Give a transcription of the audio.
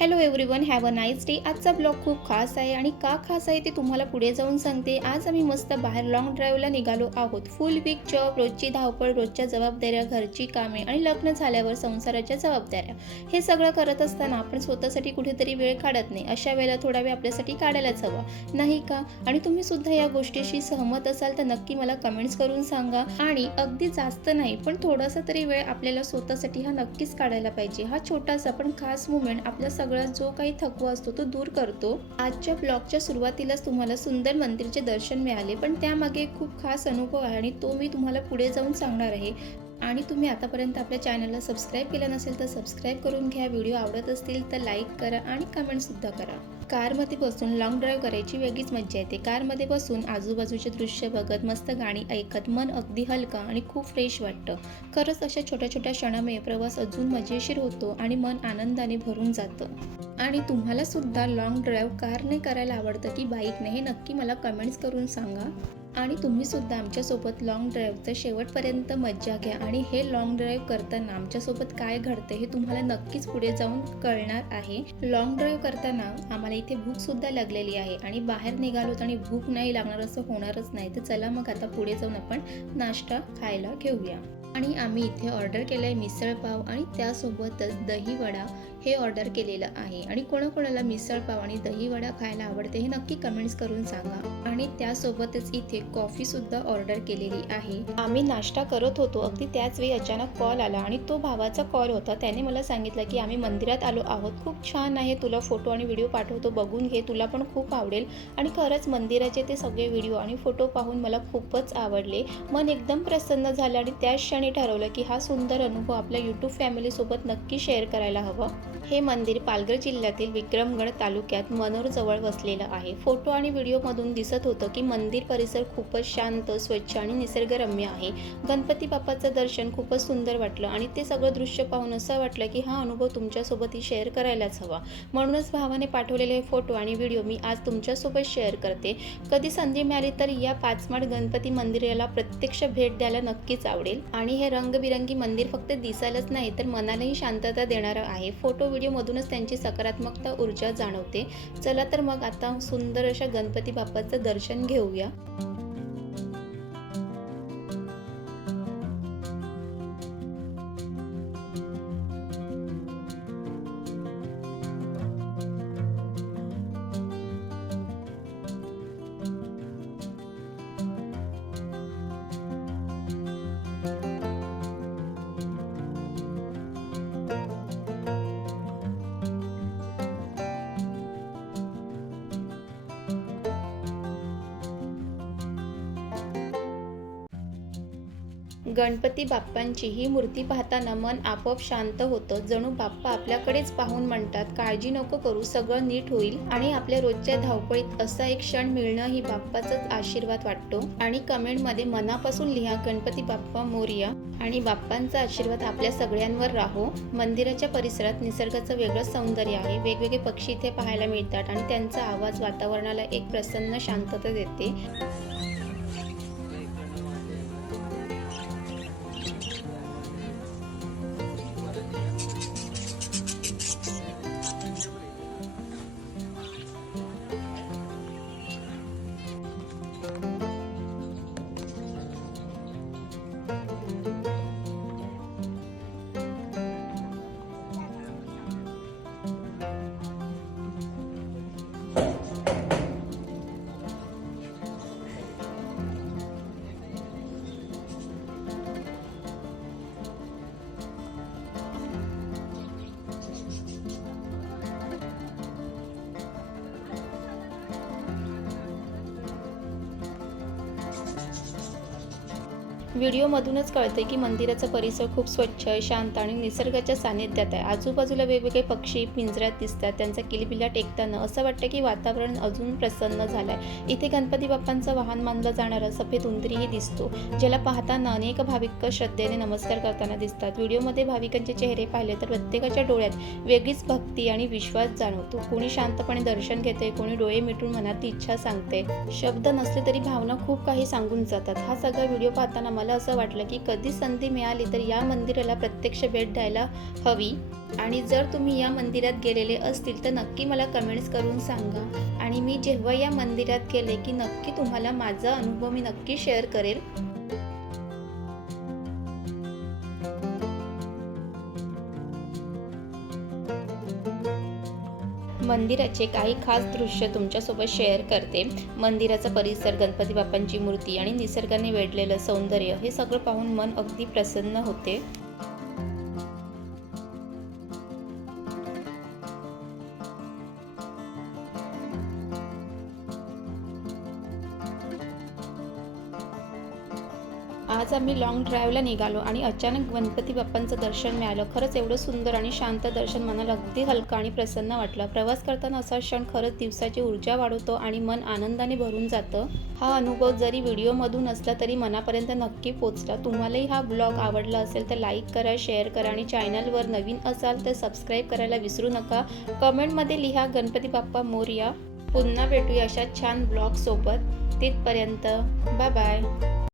Hello everyone, have a nice day. आजचा blog खूप खास आहे आणि का खास आहे ते तुम्हाला पुढे जाऊन सांगते. आज आम्ही मस्त बाहेर लॉंग ड्राईव्हला निघालो आहोत. फुल वीक जॉब, रोजची धावपळ, रोजच्या जबाबदाऱ्या, घरची कामे आणि लग्न झाल्यावर संसाराच्या जबाबदाऱ्या, हे सगळं करत असताना आपण स्वतःसाठी कुठेतरी वेळ काढत नाही. अशा वेळेला थोडा वेळ आपल्यासाठी काढायलाच हवा, नाही का? आणि तुम्ही सुद्धा या गोष्टीशी सहमत असाल तर नक्की मला कमेंट्स करून सांगा. आणि अगदी जास्त नाही, पण थोडासा तरी वेळ आपल्याला स्वतःसाठी हा नक्कीच काढायला पाहिजे. हा छोटासा पण खास मुमेंट आपल्या सगळ्यात जो काही थकवा असतो तो दूर करतो. आजच्या ब्लॉगच्या सुरुवातीलाच तुम्हाला सुंदर मंदिरचे दर्शन मिळाले, पण त्यामागे खूप खास अनुभव आहे आणि तो मी तुम्हाला पुढे जाऊन सांगणार आहे. आणि तुम्ही आतापर्यंत आपल्या चॅनलला सबस्क्राईब केलं नसेल तर सबस्क्राईब करून घ्या. व्हिडिओ आवडत असतील तर लाईक करा आणि कमेंटसुद्धा करा. कारमध्ये बसून लॉंग ड्राईव्ह करायची वेगळीच मज्जा येते. कारमध्ये बसून आजूबाजूचे दृश्य बघत, मस्त गाणी ऐकत मन अगदी हलकं आणि खूप फ्रेश वाटतं. खरंच अशा छोट्या छोट्या क्षणामुळे प्रवास अजून मजेशीर होतो आणि मन आनंदाने भरून जातं. आणि तुम्हाला सुद्धा लॉंग ड्राईव्ह कारने करायला आवडतं की बाईकने, हे नक्की मला कमेंट्स करून सांगा. आणि तुम्ही सुद्धा आमच्यासोबत लॉंग ड्राईव्हचं शेवटपर्यंत मज्जा घ्या. आणि हे लॉंग ड्राईव्ह करताना आमच्यासोबत काय घडतं हे तुम्हाला नक्कीच पुढे जाऊन कळणार आहे. लॉंग ड्राईव्ह करताना आम्हाला इथे भूकसुद्धा लागलेली आहे आणि बाहेर निघालोत आणि भूक नाही लागणार असं होणारच नाही. तर चला मग आता पुढे जाऊन आपण नाश्ता खायला घेऊया. आणि आम्ही इथे ऑर्डर केलं आहे मिसळ पाव आणि त्यासोबतच दही वडा हे ऑर्डर केलेलं आहे. आणि कोणाकोणाला मिसळ पाव आणि दही वडा खायला आवडते हे नक्की कमेंट्स करून सांगा. आणि त्यासोबतच इथे कॉफी सुद्धा ऑर्डर केलेली आहे. आम्ही नाश्ता करत होतो, अगदी त्याच वेळी अचानक कॉल आला आणि तो भावाचा कॉल होता. त्याने मला सांगितलं की आम्ही मंदिरात आलो आहोत, खूप छान आहे, तुला फोटो आणि व्हिडिओ पाठवतो, बघून घे, तुला पण खूप आवडेल. आणि खरंच मंदिराचे ते सगळे व्हिडिओ आणि फोटो पाहून मला खूपच आवडले. मन एकदम प्रसन्न झालं आणि त्याच क्षणी ठरवलं की हा सुंदर अनुभव आपल्या यूट्यूब फॅमिलीसोबत नक्की शेअर करायला हवं. हे मंदिर पालघर जिल्ह्यातील विक्रमगड तालुक्यात मनोरजवळ वसलेलं आहे. फोटो आणि व्हिडिओमधून दिसत होतं की मंदिर परिसर खूपच शांत, स्वच्छ आणि निसर्गरम्य आहे. गणपती बाप्पाचं दर्शन खूपच सुंदर वाटलं आणि ते सगळं दृश्य पाहून असं वाटलं की हा अनुभव तुमच्यासोबतही शेअर करायलाच हवा. म्हणूनच भावाने पाठवलेले हे फोटो आणि व्हिडिओ मी आज तुमच्यासोबत शेअर करते. कधी संधी मिळाली तर या पाचमाड गणपती मंदिराला प्रत्यक्ष भेट द्यायला नक्कीच आवडेल. आणि हे रंगबिरंगी मंदिर फक्त दिसायलाच नाही तर मनालाही शांतता देणारं आहे. फोटो व्हिडिओमधूनच त्यांची सकारात्मकता ऊर्जा जाणवते. चला तर मग आता सुंदर अशा गणपती बाप्पाचं दर्शन घेऊया. गणपती बाप्पांची ही मूर्ती पाहताना मन आपोआप शांत होतं. जणू बाप्पा आपल्याकडेच पाहून म्हणतात, काळजी नको करू, सगळं नीट होईल. आणि आपल्या रोजच्या धावपळीत असा एक क्षण मिळणं ही बाप्पाचाच आशीर्वाद वाटतो. आणि कमेंटमध्ये मनापासून लिहा, गणपती बाप्पा मोरया. आणि बाप्पांचा आशीर्वाद आपल्या सगळ्यांवर राहो. मंदिराच्या परिसरात निसर्गाचं वेगळं सौंदर्य आहे. वेगवेगळे पक्षी इथे पाहायला मिळतात आणि त्यांचा आवाज वातावरणाला एक प्रसन्न शांतता देते. व्हिडिओमधूनच कळते की मंदिराचा परिसर खूप स्वच्छ, शांत आणि निसर्गाच्या सानिध्यात आहे. आजूबाजूला वेगवेगळे पक्षी पिंजऱ्यात दिसतात. त्यांचा किलबिलाट ऐकताना असं वाटतं की वातावरण अजून प्रसन्न झालंय. इथे गणपती बाप्पांचं वाहन मानलं जाणारा सफेद उंदरीही दिसतो, ज्याला पाहताना अनेक भाविक श्रद्धेने नमस्कार करताना दिसतात. व्हिडिओमध्ये भाविकांचे चेहरे पाहिले तर प्रत्येकाच्या डोळ्यात वेगळीच भक्ती आणि विश्वास जाणवतो. कोणी शांतपणे दर्शन घेते, कोणी डोळे मिटून मनातली इच्छा सांगते. शब्द नसले तरी भावना खूप काही सांगून जातात. हा सगळा व्हिडिओ पाहताना मला असं वाटलं की कधी संधी मिळाली तर या मंदिराला प्रत्यक्ष भेट द्यायला हवी. आणि जर तुम्ही या मंदिरात गेलेले असतील तर नक्की मला कमेंट्स करून सांगा. आणि मी जेव्हा या मंदिरात गेले की नक्की तुम्हाला माझा अनुभव मी नक्की शेअर करेल. मंदिराचे काही खास दृश्य तुमच्यासोबत शेअर करते. मंदिराचा परिसर, गणपती बाप्पांची मूर्ती आणि निसर्गाने वेढलेलं सौंदर्य हे सगळं पाहून मन अगदी प्रसन्न होते. आज आम्ही लॉंग ड्राईव्हला निघालो आणि अचानक गणपती बाप्पांचं दर्शन मिळालं. खरंच एवढं सुंदर आणि शांत दर्शन मनाला अगदी हलकं आणि प्रसन्न वाटलं. प्रवास करताना असा क्षण खरंच दिवसाची ऊर्जा वाढवतो आणि मन आनंदाने भरून जातं. हा अनुभव जरी व्हिडिओमधून असला तरी मनापर्यंत नक्की पोचला. तुम्हालाही हा ब्लॉग आवडला असेल तर लाईक करा, शेअर करा आणि चॅनलवर नवीन असाल तर सबस्क्राईब करायला विसरू नका. कमेंटमध्ये लिहा गणपती बाप्पा मोरया. पुन्हा भेटूया अशा छान ब्लॉगसोबत. तिथपर्यंत बाय बाय.